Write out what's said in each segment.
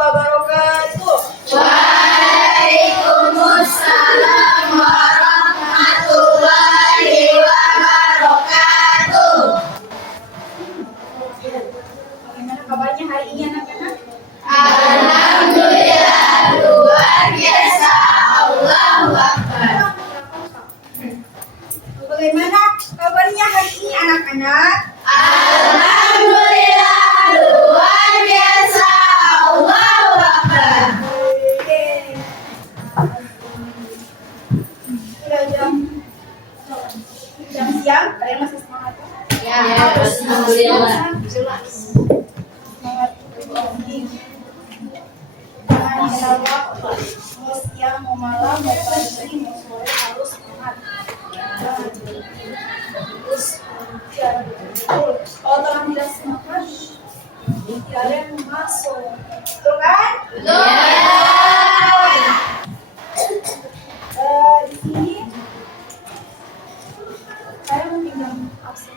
wabarakatuh. Waalaikumsalam warahmatullahi wabarakatuh. Bagaimana kabarnya hari ini anak-anak? Alhamdulillah luar biasa. Allahu Akbar. Bagaimana kabarnya hari ini anak-anak? Alhamdulillah luar biasa. Allahu Akbar. Oke. Sudah jam siang, kalian masih semangat? Ya, alhamdulillah. Semangat. Jangan kenal waktu. Mau siang, mau malam, mau pagi, mau sore harus semangat. Terus ya, betul. Kalau telah tidak semangat, kalian masuk. Betul kan? Di sini saya meminjam absen.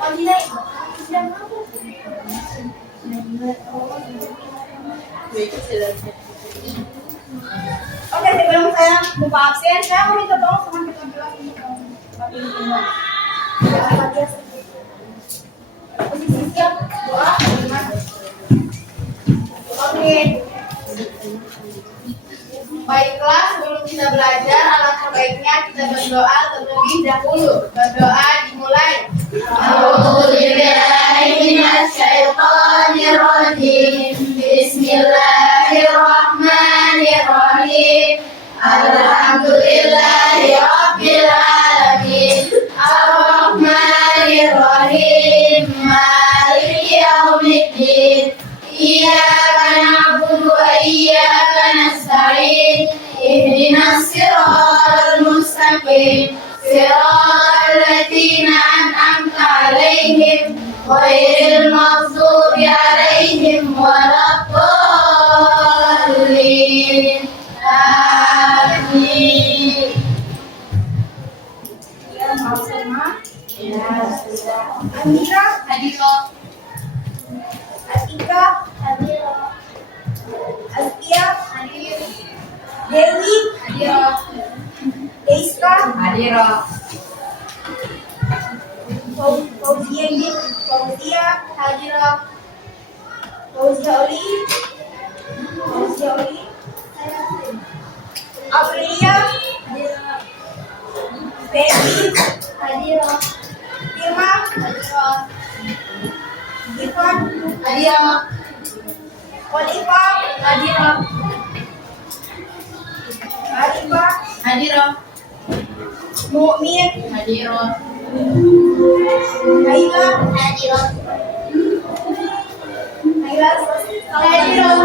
Oh, nilai sedang apa? Oke, sebelum saya buka absen, saya mau minta tolong sama ketua kelas untuk membantu. Posisi siap, doa, bagaimana? Oke. Baiklah, sebelum kita belajar, alangkah baiknya kita berdoa terlebih dahulu. Berdoa dimulai. A'udzubillahi minasyaitonirrajim. Bismillahirrahmanirrahim. Alhamdulillahi rabbil alamin. Ar-Rahmanirrahim. Maliki yaumiddin. Iyyaka na'budu wa iyyaka nasta'in. Ihdinas siratal mustaqim. Siratal ladzina an'amta 'alaihim ghairil maghdubi 'alaihim waladdallin. Amin. Ya, maaf sama. Ya, sudah. Amira, Hadiroh. Atika, Hadiroh. Askia, Hadir. Dewi, Hadiroh. Deiska, Hadiroh. Fauzia, Hadiroh. Fauzia Oli, Aprilia, Feby, Hadiroh. Firma, Hadiroh. Irfan, Hadiroh. Oliva, Hadiroh. Arifah, Hadiroh. Mukmin, Hadiroh. Naila, Hadiroh. Naila, Hadiroh.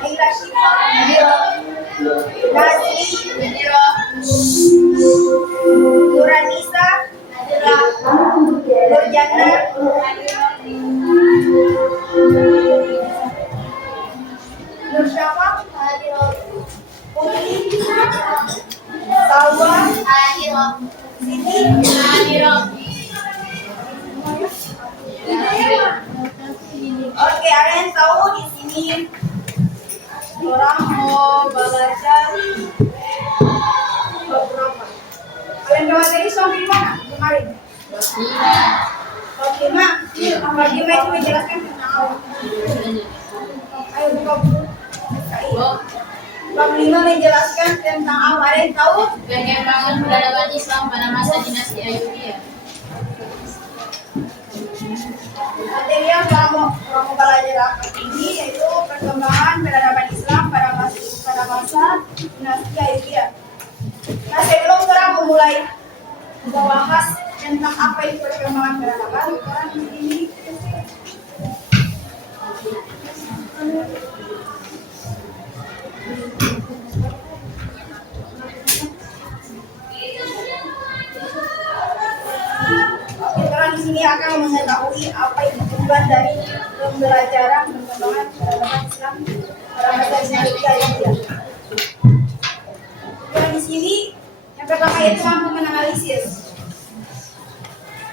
Naila Syifa, Hadiroh. Nazli, Hadiroh. Nuranisa, Hadiroh. Nurjana, Nur Syafa, Hadiroh. Putri, Salwa, Hadiroh. Siti, Hadiroh. Oke, ada yang tahu di sini orang mau belajar bab berapa? Kalian bawa tadi sampai di mana kemarin? Bab 5. Bab 5 itu menjelaskan tentang apa? Ayo buka buku. Bab 5 menjelaskan tentang apa? Ada yang tahu? Perkembangan peradaban Islam pada masa dinasti Ayyubiyah. Materi yang kamu belajar apa ini yaitu perkembangan peradaban Islam pada masa dinasti Ayyubiyah. Nah, sebelum kita memulai membahas tentang apa itu perkembangan peradaban, orang ini kita di sini akan mengetahui apa itu tujuan dari pembelajaran perkembangan peradaban Islam pada masa dinasti Ayyubiyah. Yang di sini Yang pertama itu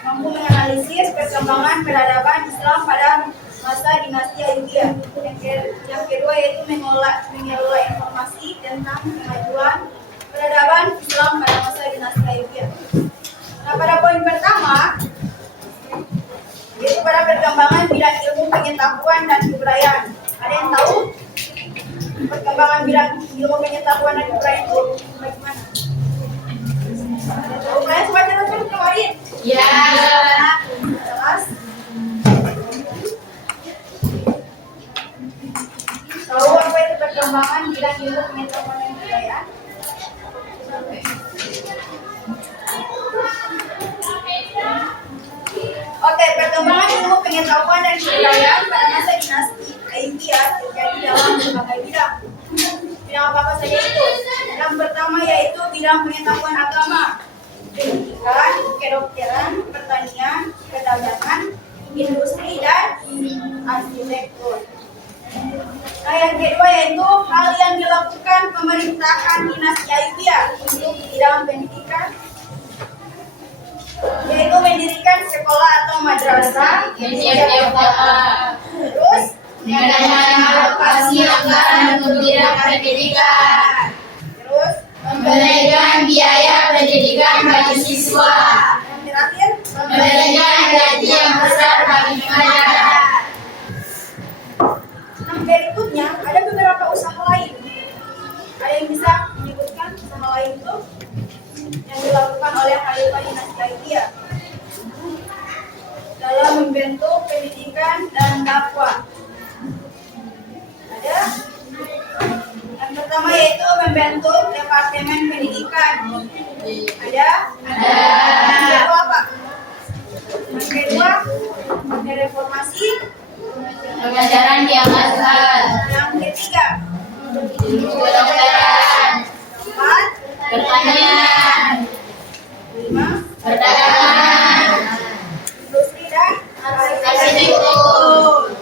mampu menganalisis perkembangan peradaban Islam pada masa dinasti Ayyubiyah. Yang kedua yaitu mengelola informasi tentang kemajuan peradaban Islam pada masa dinasti Ayyubiyah. Nah, pada poin pertama yaitu pada perkembangan bidang ilmu pengetahuan dan kebudayaan. Ada yang tahu perkembangan bidang ilmu pengetahuan dan kebudayaan itu bagaimana? Tahu kalian semua terus kemarin? Ya. Jelas? Tahu apa itu perkembangan bidang ilmu pengetahuan dan kebudayaan? Oke, perkembangan ilmu pengetahuan dan kebudayaan pada masa dinasti Ayyubiyah terjadi dalam berbagai bidang. Bidang apa saja itu? Yang pertama yaitu bidang pengetahuan agama, pendidikan, kedokteran, pertanian, perdagangan, industri, dan arsitektur. Nah, yang kedua yaitu hal yang dilakukan pemerintahan dinasti Ayyubiyah untuk bidang pendidikan, yaitu mendirikan sekolah atau madrasah, terus Mengadakan alokasi anggaran untuk bidang pendidikan, terus memberikan biaya pendidikan bagi siswa, yang terakhir memberikan gaji yang besar bagi pengajar. Nah, berikutnya ada beberapa usaha lain. Ada yang bisa menyebutkan usaha lain itu yang dilakukan oleh Khalifah dinasti Ayyubiyah dalam membentuk pendidikan dan dakwah. Ada yang pertama yaitu membentuk departemen pendidikan. Ada yang kedua apa? Yang kedua reformasi. Pengajaran di Al-Azhar, Yang ketiga kedokteran, empat pertanian, lima perdagangan, industri dan arsitektur.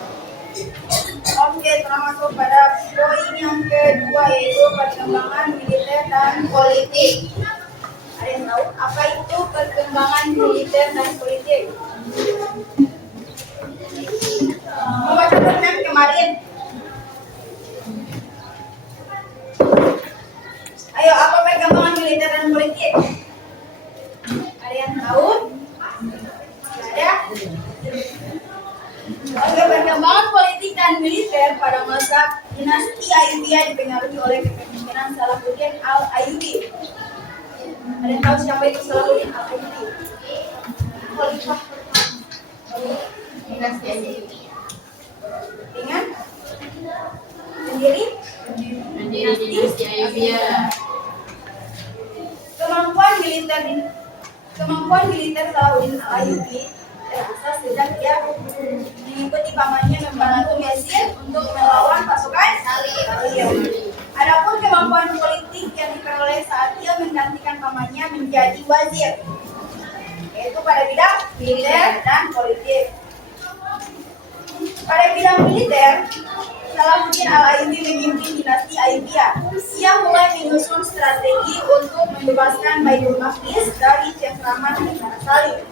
Oke, termasuk pada poin yang kedua yaitu perkembangan militer dan politik. Ada yang tahu apa itu perkembangan militer dan politik? Membaca dokumen kemarin. Ayo, apa perkembangan militer dan politik? Ada yang tahu? Ada? Oke, perkembangan politik dan militer pada masa dinasti Ayyubiyah dipengaruhi oleh kepemimpinan Salahuddin Al-Ayyubi. Ada yang tahu siapa itu Salahuddin Al-Ayyubi? Khalifah Dinasti Ayyubiyah. dengan sendiri Pendiri dinasti Ayyubiyah. Kemampuan militer Salahuddin Al-Ayyubi terasa sejak dia mengikuti pamannya membantu Mesir untuk melawan pasukan Salib. Adapun kemampuan politik yang diperoleh saat dia menggantikan pamannya menjadi wazir, yaitu pada bidang militer dan politik. Pada bidang militer, Salahuddin Al-Ayyubi memimpin dinasti Ayyubiyah. Ia mulai menyusun strategi untuk membebaskan Baitul Maqdis dari cengkraman negara Salib.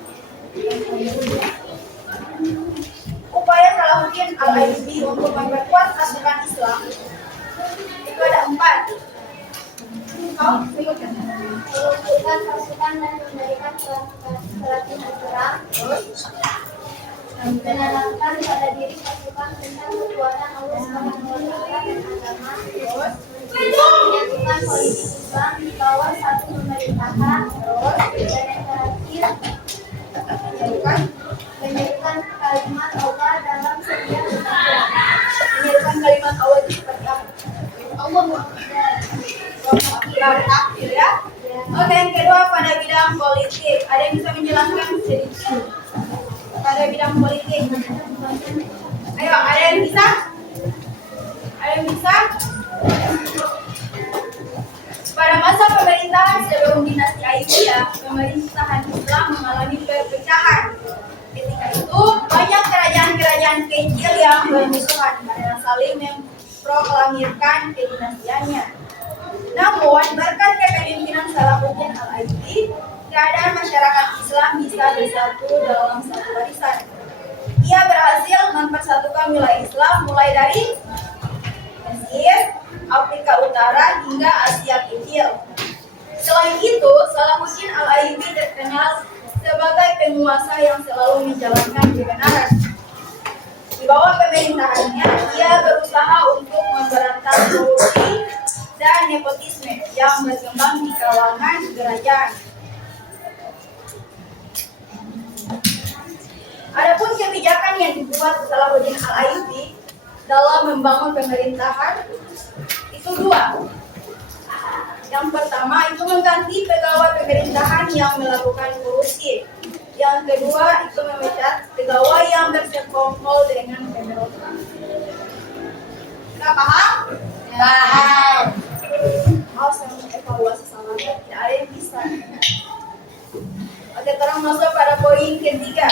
Upaya Salahuddin Al-Ayyubi untuk memperkuat pasukan Islam itu ada 4. Kau sebutkan. Mengumpulkan pasukan dan memberikan pelatihan perang, menanamkan pada diri pasukan tentang kekuatan Allah Subhanahu wa Ta'ala dan agama, menyatukan politik Islam di bawah satu pemerintahan, dan yang terakhir menyerukan kalimat Allah dalam setiap Menyerukan kalimat Allah itu seperti apa? Allah takbir ya. Oke, yang kedua pada bidang politik. Ada yang bisa menjelaskan sedikit pada bidang politik? Ayo, ada yang bisa? Ada yang bisa? Pada masa pemerintahan sebelum dinasti Ayyubiyah, pemerintahan Islam mengalami perpecahan. Ketika itu, banyak kerajaan-kerajaan kecil yang bermusuhan karena saling memproklamirkan kedinastiannya. Namun, berkat kepemimpinan Salahuddin Al-Ayyubi, keadaan masyarakat Islam bisa bersatu dalam satu barisan. Ia berhasil mempersatukan wilayah Islam mulai dari Mesir, Afrika Utara hingga Asia Kecil. Selain itu, Salahuddin Al-Ayyubi terkenal sebagai penguasa yang selalu menjalankan kebenaran. Di bawah pemerintahannya, ia berusaha untuk memberantas korupsi dan nepotisme yang berkembang di kalangan kerajaan. Adapun kebijakan yang dibuat Salahuddin Al-Ayyubi dalam membangun pemerintahan itu dua. Yang pertama itu mengganti pegawai pemerintahan yang melakukan korupsi. Yang kedua itu memecat pegawai yang bersekongkol dengan pemberontak. Sudah paham? Paham. Harus mengevaluasi salahnya, tidak ada yang bisa. Oke, sekarang masuk pada poin ketiga.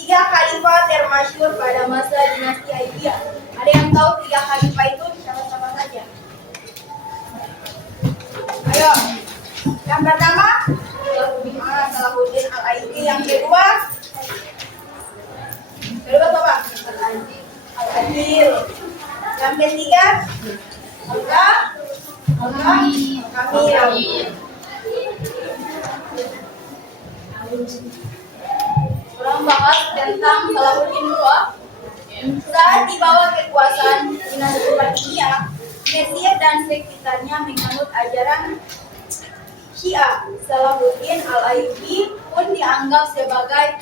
3 khalifah termasyhur pada masa dinasti Ayyubiyah. Ada yang tahu 3 khalifah itu? Sama-sama saja. Ayo. Yang pertama, Salahuddin Al-Ayyubi. Yang kedua apa? Al-Adil. Yang ketiga, Al-Kamil. Orang bahas tentang Salahuddin dulu. Saat di bawah kekuasaan dinasti Fatimiyah, Mesir dan sekitarnya menganut ajaran Syiah. Salahuddin Al-Ayyubi pun dianggap sebagai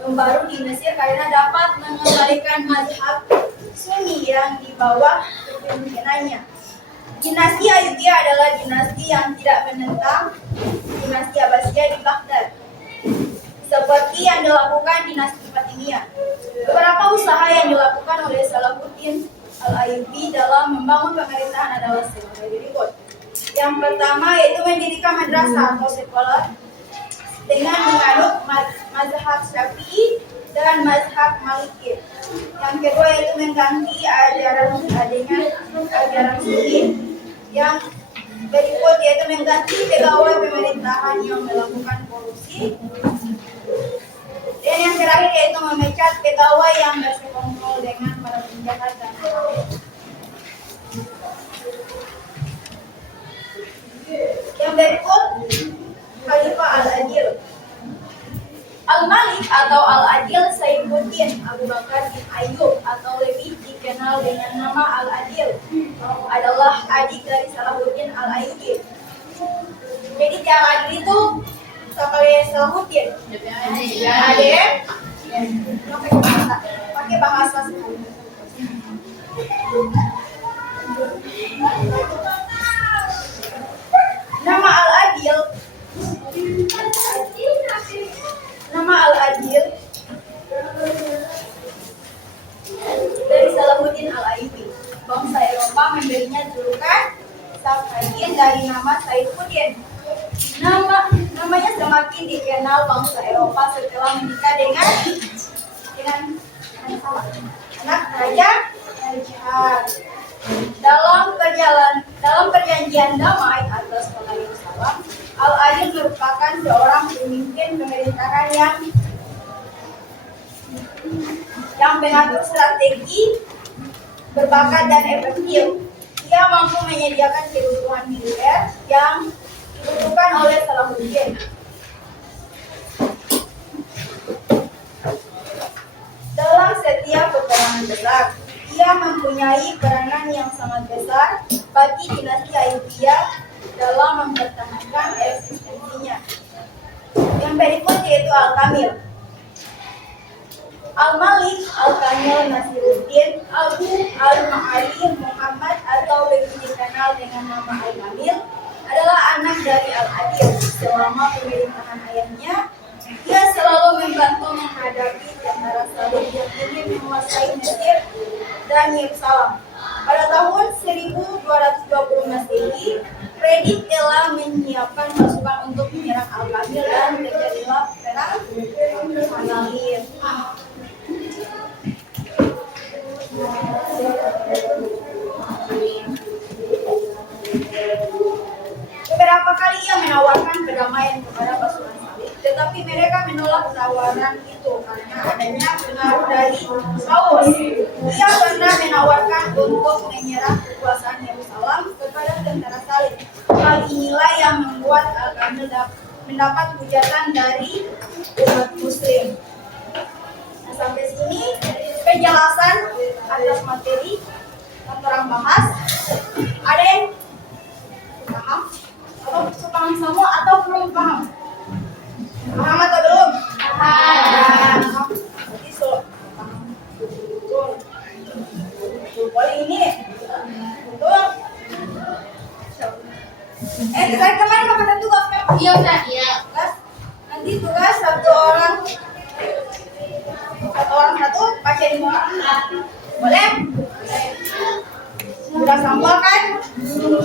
pembaru di Mesir karena dapat mengembalikan mazhab Sunni yang di bawah kepemimpinannya. Dinasti Ayyubiyah adalah dinasti yang tidak menentang dinasti Abbasiyah di Baghdad, seperti yang dilakukan dinasti Fatimiyah. Beberapa usaha yang dilakukan oleh Salahuddin Al-Ayyubi dalam membangun pemerintahan adalah sebagai berikut. Yang pertama yaitu mendirikan madrasah atau sekolah dengan menganut mazhab Syafi'i dan mazhab Maliki. Yang kedua yaitu mengganti ajaran dengan ajaran Sunni. Yang berikut yaitu mengganti pegawai pemerintahan yang melakukan korupsi. Dan yang terakhir yaitu memecat pegawai yang bersekongkol dengan para penjahat dan yang berikut Khalifah Al-Adil. Al-Malik atau Al-Adil Saifuddin Abu Bakar bin Ayyub atau lebih dikenal dengan nama Al-Adil adalah adik dari Salahuddin Al-Ayyubi. Jadi yang Adil itu sebagai Salahuddin. Adik pakai bahasa sendiri. Nama Al-Adil dari Salahuddin Al-Ayyubi. Bangsa Eropa memberinya julukan Safadin dari nama Saifuddin. Namanya semakin dikenal bangsa Eropa setelah menikah dengan anak raja dari jihad. Dalam perjanjian damai atas kota Yerusalem, Al-Adil merupakan seorang pemimpin pemerintahan yang mengatur strategi, berbakat dan efektif. Ia mampu menyediakan kebutuhan militer yang dibutuhkan oleh Salahuddin. Dalam setiap peperangan besar, ia mempunyai peranan yang sangat besar bagi dinasti Ayyubiyah dalam mempertahankan eksistensinya. Yang berikut yaitu Al-Kamil. Al-Malik Al-Kamil Nasiruddin Abu Al-Ma'ali Muhammad atau lebih dikenal dengan nama Al-Kamil adalah anak dari Al-Adil. Selama pemerintahan ayahnya, ia selalu membantu menghadapi tentara Salib yang ingin menguasai Mesir dan Yerusalem. Pada tahun 1220 Masehi, Fredrik telah menyiapkan pasukan untuk menyerang Al-Kamil dan terjadilah perang Al-Kamil. Beberapa kali ia menawarkan kedamaian kepada pasukan salib, tetapi mereka menolak tawaran itu karena adanya pengaruh dari Saul. Ia pernah menawarkan untuk menyerah kekuasaan Yerusalem kepada tentara salib. Hal inilah yang membuat akan mendapat hujatan dari umat Muslim. Nah, sampai sini penjelasan atas materi yang orang bahas. Ada yang paham? Atau paham semua atau belum paham? Paham atau belum? Paham. Berarti paham. Betul. Boleh ini. Betul. Saya kemarin dapat tugas kan? Iya, Ustaz. Iya. Tugas. Nanti tugas satu orang baca di bawah. Boleh? Sudah sambal kan? Belum.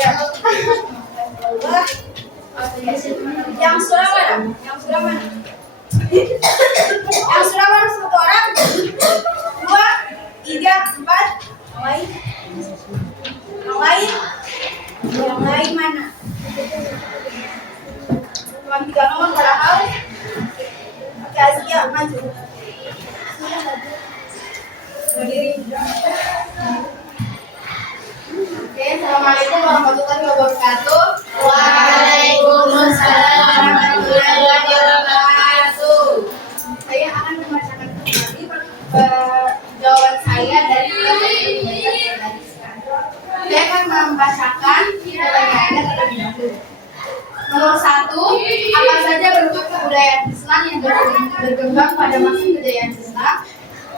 Ya. Yang sudah mana? Yang sudah mana? Yang sudah mana satu orang? 2, 3, 4. Yang lain? Yang lain mana? Cuma 3 nomor padahal. Oke, Azia maju. Berdiri. Oke, assalamualaikum warahmatullahi wabarakatuh. Waalaikumsalam warahmatullahi wabarakatuh. Saya akan membacakan kembali jawaban saya dari saya akan membacakan pertanyaannya terlebih dahulu. Nomor 1, apa saja bentuk kebudayaan Islam yang berkembang pada masa kejayaan Islam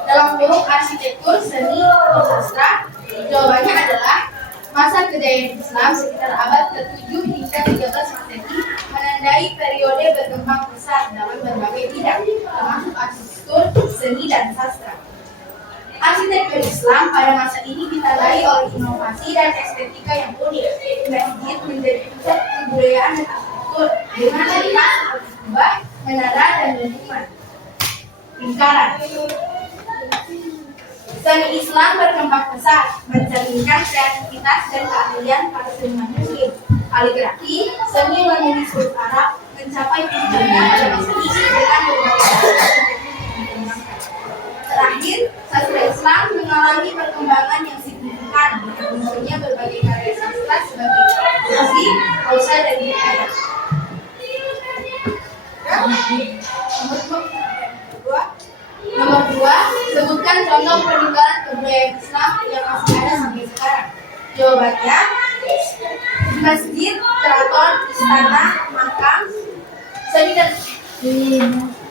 dalam kurung arsitektur, seni, atau sastra? Jawabannya adalah masa kejayaan Islam sekitar abad ke-7 hingga 13 Masehi menandai periode berkembang pesat dalam berbagai bidang, termasuk arsitektur, seni, dan sastra. Arsitektur Islam pada masa ini ditandai oleh inovasi dan estetika yang unik. Masjid menjadi pusat kebudayaan dan arsitektur dengan ciri khas seperti kubah, menara, dan lingkaran. Seni Islam berkembang pesat, mencerminkan kreativitas dan keahlian para seniman Muslim. Kaligrafi, seni menulis huruf Arab, mencapai puncaknya pada masa ini dengan berbagai terakhir, sastra Islam mengalami perkembangan yang signifikan dengan munculnya berbagai karya sastra sebagai puisi, prosa, dan hikayat. Nomor 2, sebutkan contoh peninggalan kebudayaan Islam yang masih ada sampai sekarang. Jawabannya, masjid, keraton, istana, makam, seni dan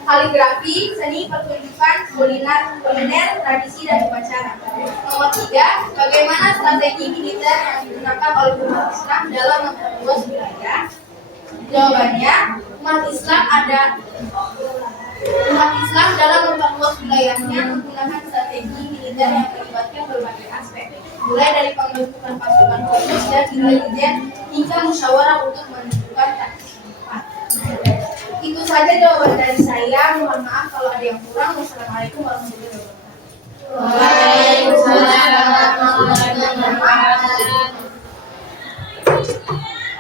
kaligrafi, seni pertunjukan, kuliner, tradisi, dan upacara. Nomor 3, bagaimana strategi militer yang digunakan oleh umat Islam dalam memperluas wilayah? Jawabannya, umat Islam dalam memperluas wilayahnya menggunakan strategi militer yang melibatkan berbagai aspek, mulai dari pembentukan pasukan khusus dan intelijen hingga musyawarah untuk menentukan taktik tempat. Itu saja jawaban dari saya. Mohon maaf kalau ada yang kurang. Wassalamualaikum warahmatullahi wabarakatuh. Waalaikumsalam warahmatullahi wabarakatuh.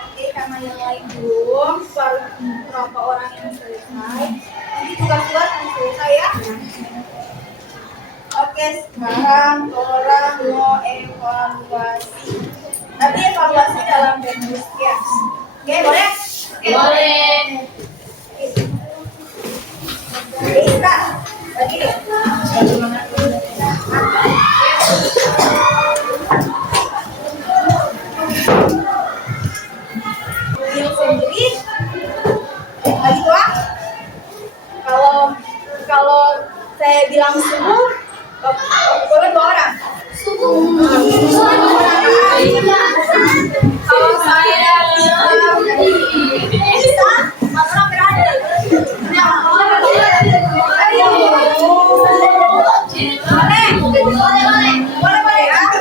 Oke, karena yang lain belum, baru beberapa orang yang selesai. Nanti tugas-tugas yang selesai ya. Oke, sekarang orang mau evaluasi. Tapi evaluasi dalam bentuk ya. Oke, boleh? Boleh. Bisa. Lagi deh. Diri sendiri. Lagi doang. Kalau saya bilang sungguh, boleh 2 orang. Kalau saya bilang bisa, orang berada. Boleh ya.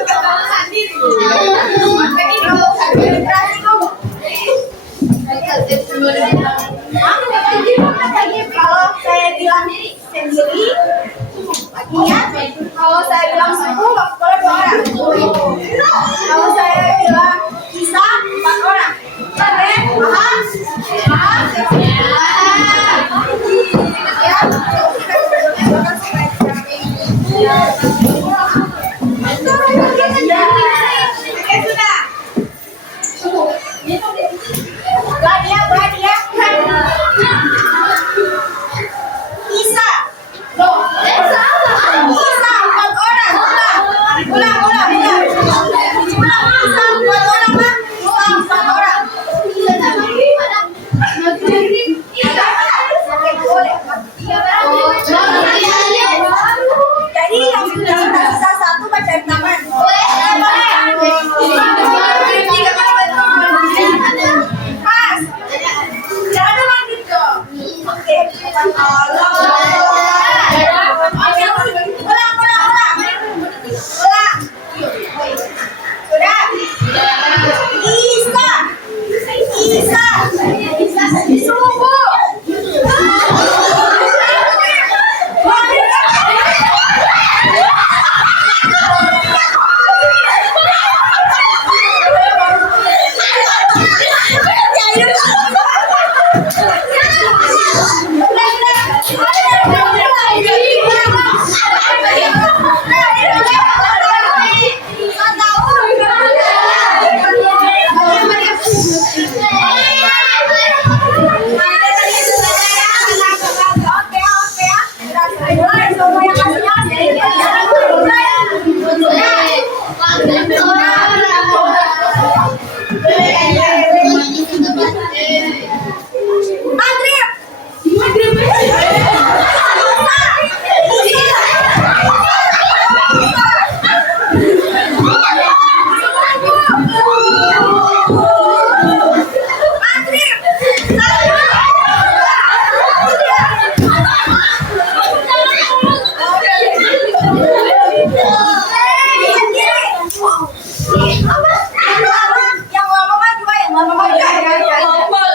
Yang lama maju, yang lama maju.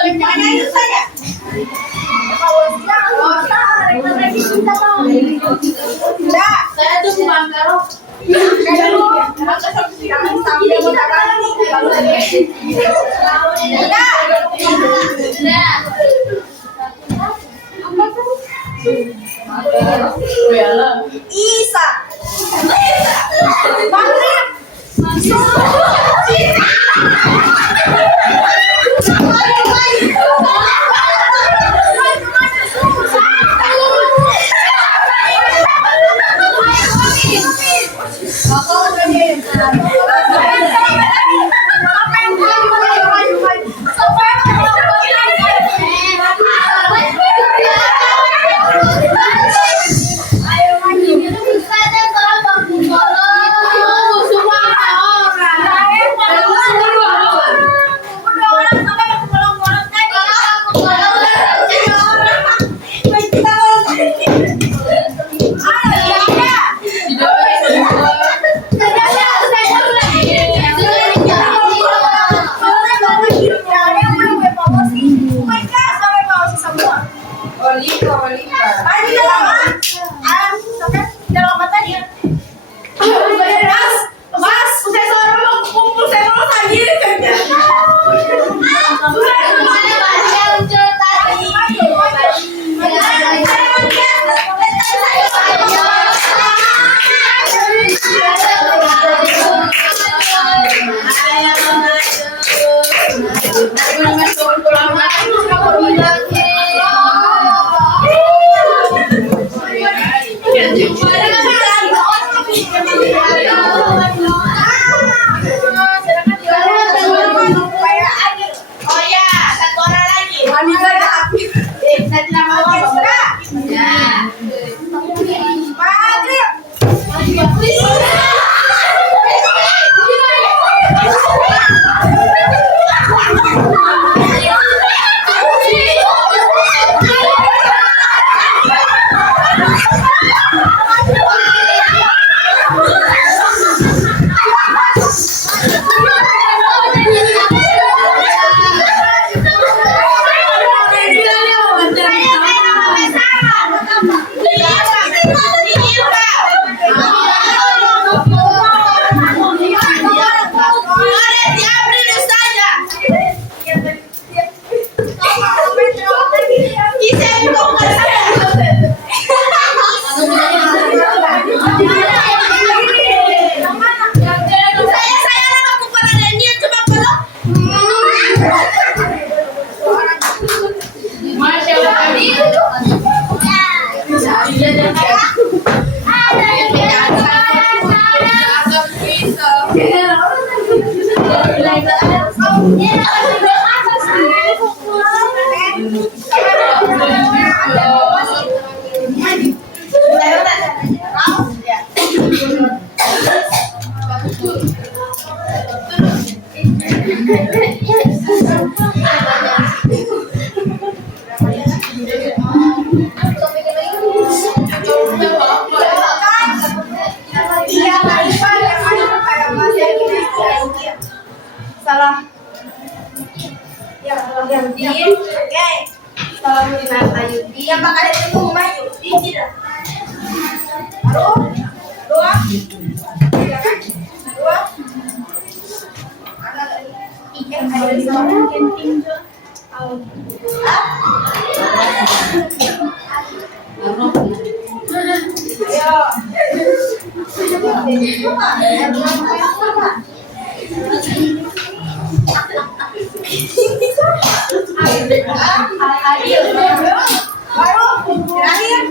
Jangan itu saja. Sudah. Saya tuh Bang Karo. Jangan sampai mengatakan Isa. Maghrib. Salah. Yang diam. Oke. Salah Dinata Yudi. Yang bakal itu maju. Tidak. Satu, dua, tiga kan? Dua. Ikan ada di sana. Camping tuh. Baru terakhir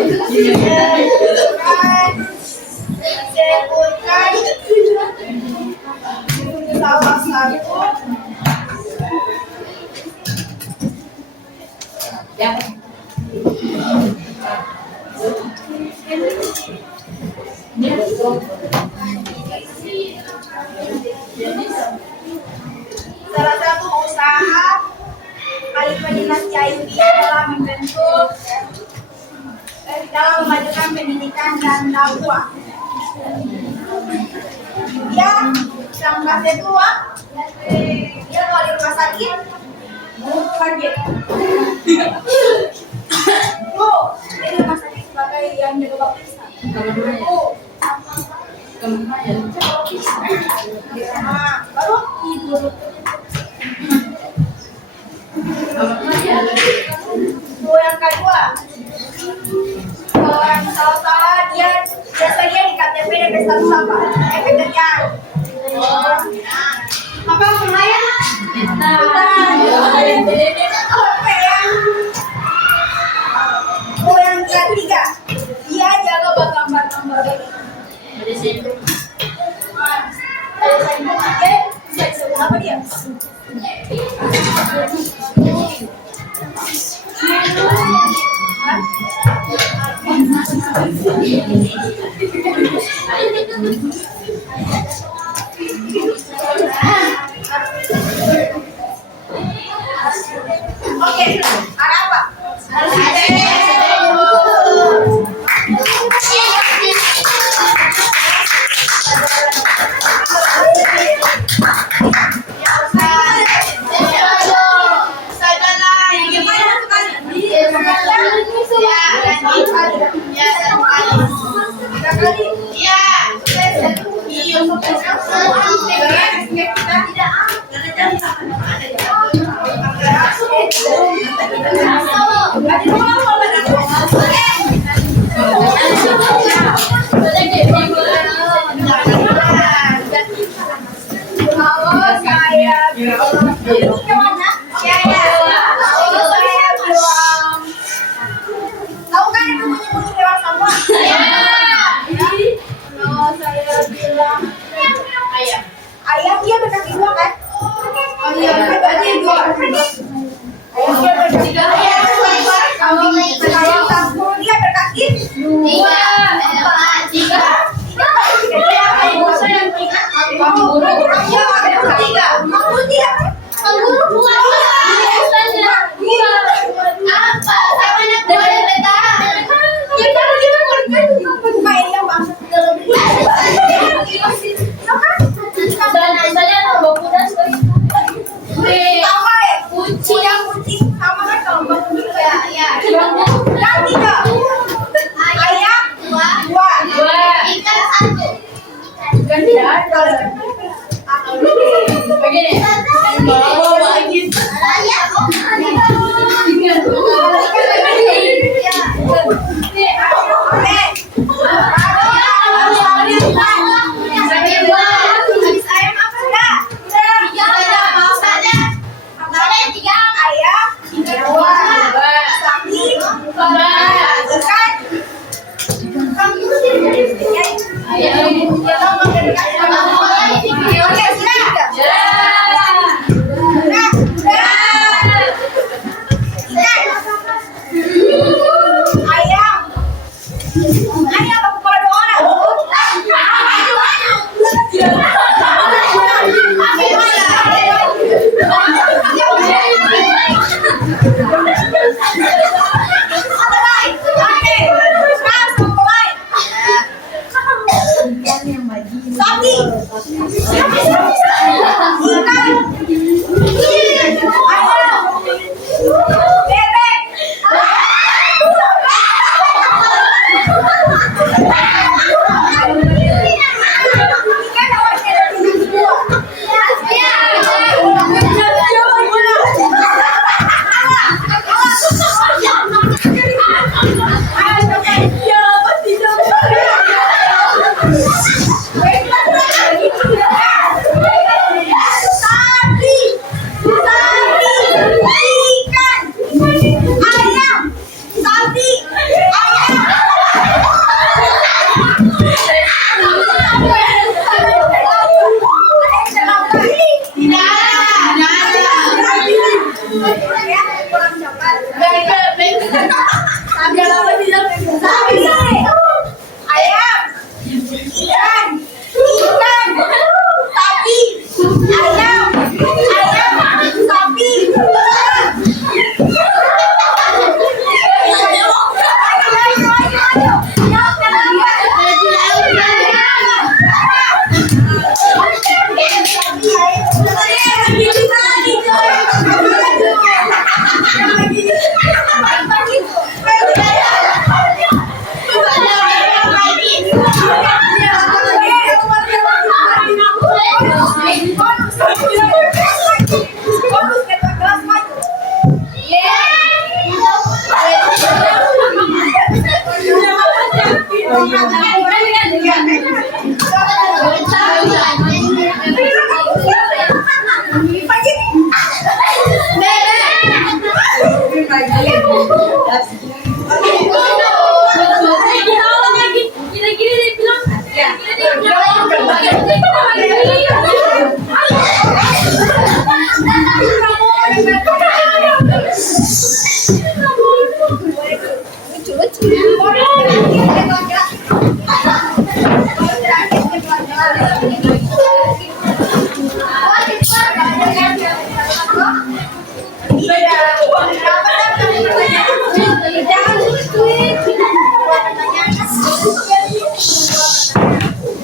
Sebutkan salah satu Ya. salah satu usaha Khalifah Dinasti Ayyubiyah dalam memajukan pendidikan dan dakwah. Dia sedang kasih tua, dia kalau di rumah sakit, kaget. Bu, dia di rumah sakit sebagai yang jaga baptisan. Nah, baru tidur. Bu yang kedua, orang salah-salah dia biasanya di KTP dan status apa? Vegetarian. Apa namanya? Apa ya? Bu yang ketiga, dia jaga gambar-gambar ini. Bisa disebut apa dia? Oke, ada apa? Tahu kan itu bunyi-bunyi lewat semua? Kalau saya bilang ayam dia berkaki dua kan? Ayam dia berkaki dua. Ayam dia berkaki dua. Kalau kanguru dia berkaki dua. Tiga. Kanguru dia berkaki tiga. Kanguru dia. Kanguru bukan. Apa? Sama anak dua beta. Kita main yang masuk dalam sama ya, kucing sama kan kalau kucing ya. Yang tiga, ayam dua, ikan satu. Begini.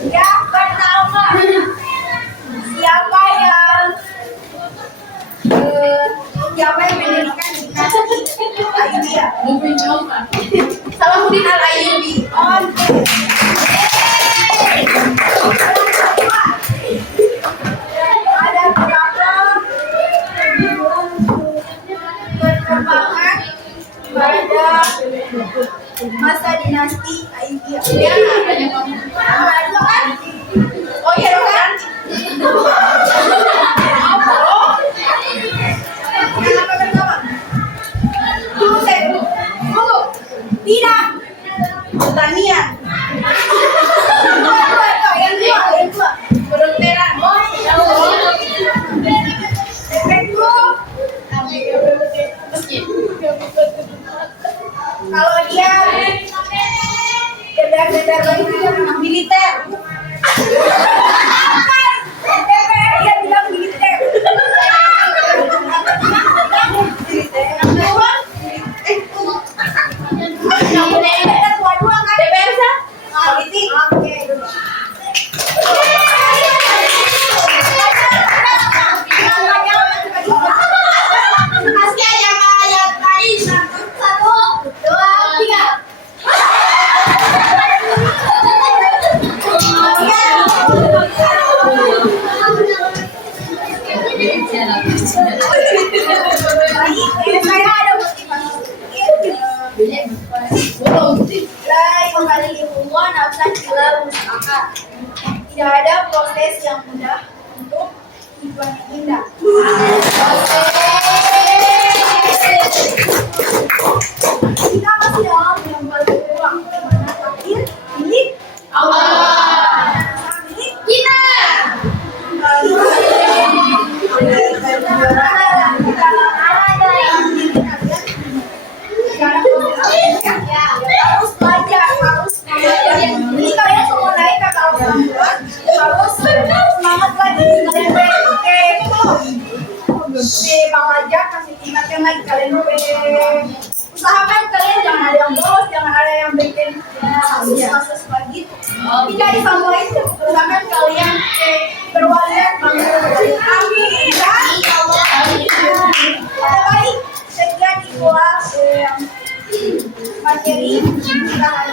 Yang pertama, siapa yang mendirikan dinasti Ayyubiyah? Salahuddin Al-Ayyubi. Ada berapa perkembangan pada masa dinasti Ayyubiyah? Ya, ada kan? Oh iya dong kan? Yang pertama, tunggu. Tidak. Pertanian. Yang dua. Kedokteran. Kalau dia beda lagi militer. DPR dia bilang militer. DPR sah? Politik. Oke. Kasih aja yang tadi 1, 2, 3. Saya ada tidak ada proses yang mudah untuk tujuan yang indah. Kita masih dalam yang paling ruang di mana takdir milik Allah. Milik kita. Harus belajar, ini kalian semua naik ke kelas 2 harus semangat lagi kalian Bang Raja kasih ingatkan lagi kalian usahakan kalian jangan ada yang bolos, jangan ada yang bikin kasus lagi. Tidak disambung itu, usahakan kalian berwalian amin. Baik, sekian di kelas materi kita